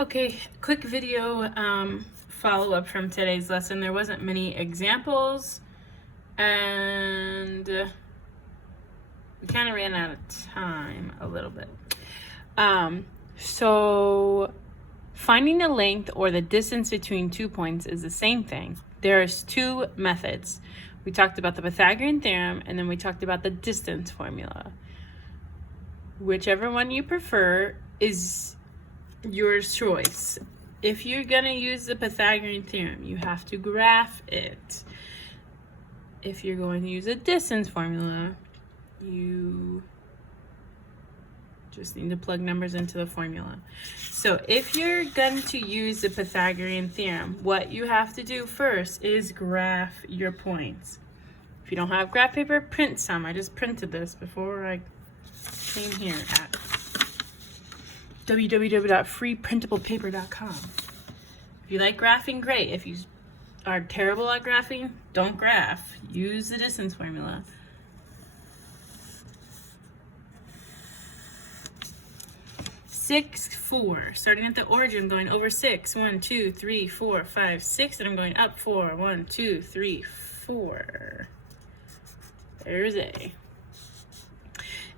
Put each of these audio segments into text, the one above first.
Okay, quick video follow-up from today's lesson. There wasn't many examples, and we kind of ran out of time a little bit. So finding the length or the distance between 2 points is the same thing. There's two methods. We talked about the Pythagorean theorem, and then we talked about the distance formula. Whichever one you prefer is your choice. If you're going to use the Pythagorean theorem, you have to graph it. If you're going to use a distance formula, you just need to plug numbers into the formula. So if you're going to use the Pythagorean theorem, what you have to do first is graph your points. If you don't have graph paper, print some. I just printed this before I came here at www.freeprintablepaper.com. If you like graphing, great. If you are terrible at graphing, don't graph. Use the distance formula. Six, 4. Starting at the origin, going over 6. 1, 2, 3, 4, 5, 6. And I'm going up 4. 1, 2, 3, 4. There's A.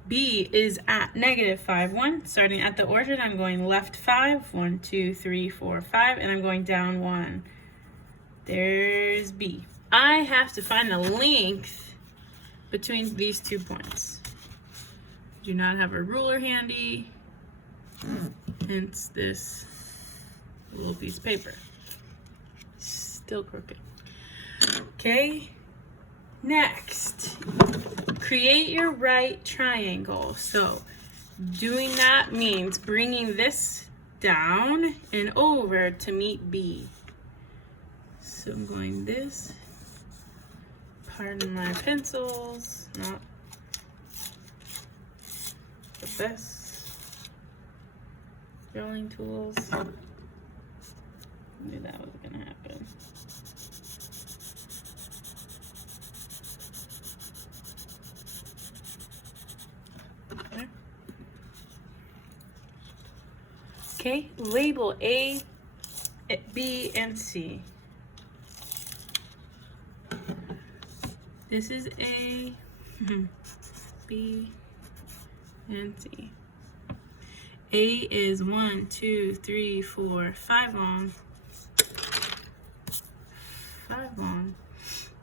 B is at negative 5, 1. Starting at the origin, I'm going left 5. 1, 2, 3, 4, 5. And I'm going down 1. There's B. I have to find the length between these 2 points. Do not have a ruler handy. Hence this little piece of paper. Still crooked. Okay. Next, create your right triangle. So doing that means bringing this down and over to meet B. So I'm going this. Pardon my pencils. Not the best drawing tools. Knew that was gonna happen. Okay, label A, B, and C. This is A, B, and C. A is 1, 2, 3, 4, 5 long. 5 long.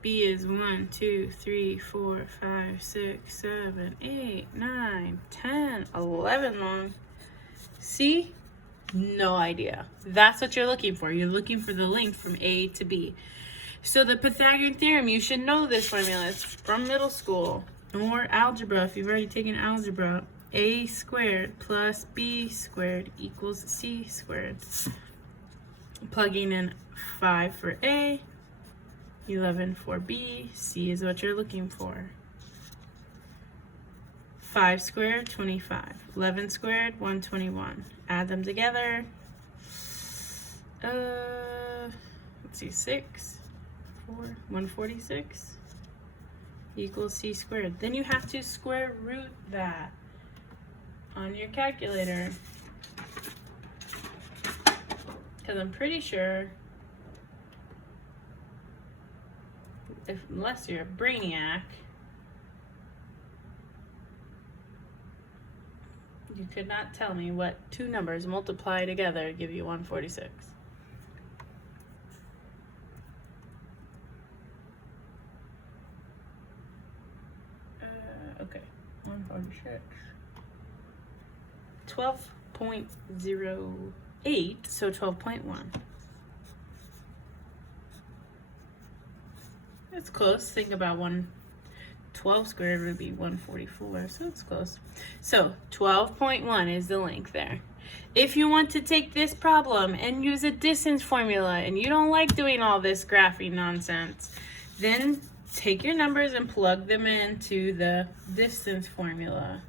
B is 1, 2, 3, 4, 5, 6, 7, 8, 9, 10, 11 long. C? No idea. That's what you're looking for. You're looking for the length from A to B. So the Pythagorean theorem, you should know this formula. It's from middle school or algebra. If you've already taken algebra, A squared plus B squared equals C squared. Plugging in 5 for A, 11 for B. C is what you're looking for. 5 squared, 25. 11 squared, 121. Add them together. Let's see, 6, 4, 146 equals C squared. Then you have to square root that on your calculator. Because I'm pretty sure, unless you're a brainiac, you could not tell me what two numbers multiply together give you 146. Okay, 146. 12.08, so 12.1. It's close. Think about 12 squared would be 144, so it's close. So 12.1 is the length there. If you want to take this problem and use a distance formula and you don't like doing all this graphing nonsense, then take your numbers and plug them into the distance formula.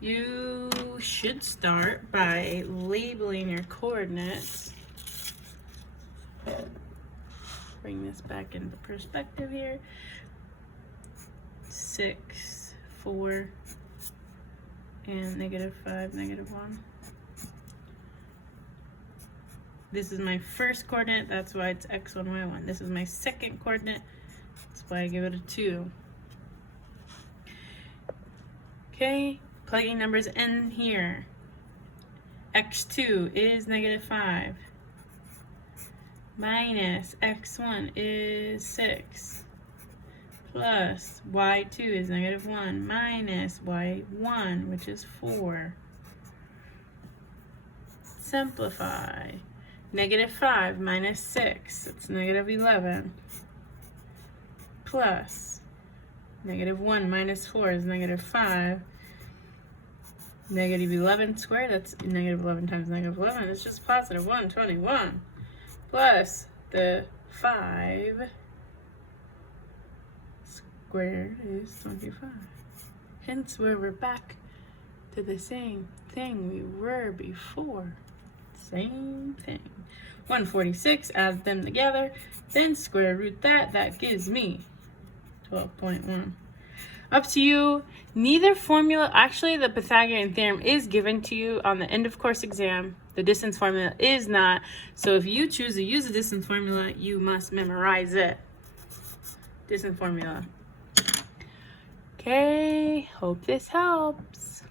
You should start by labeling your coordinates. bring this back into perspective here. 6, 4, and -5, -1. This is my first coordinate, that's why it's x1, y1. This is my second coordinate, that's why I give it a 2. Okay, plugging numbers in here. x2 is -5. Minus x1 is 6. Plus y2 is -1 minus y1, which is 4. Simplify. -5 minus 6, it's -11. Plus -1 minus 4 is -5. -11 squared, that's -11 times -11, it's just positive 121. Plus the 5 squared is 25. Hence we're back to the same thing we were before. Same thing. 146, add them together, then square root that. That gives me 12.1. Up to you. Neither formula, actually the Pythagorean theorem is given to you on the end of course exam. The distance formula is not. So if you choose to use the distance formula, you must memorize it. Distance formula. Okay, hope this helps.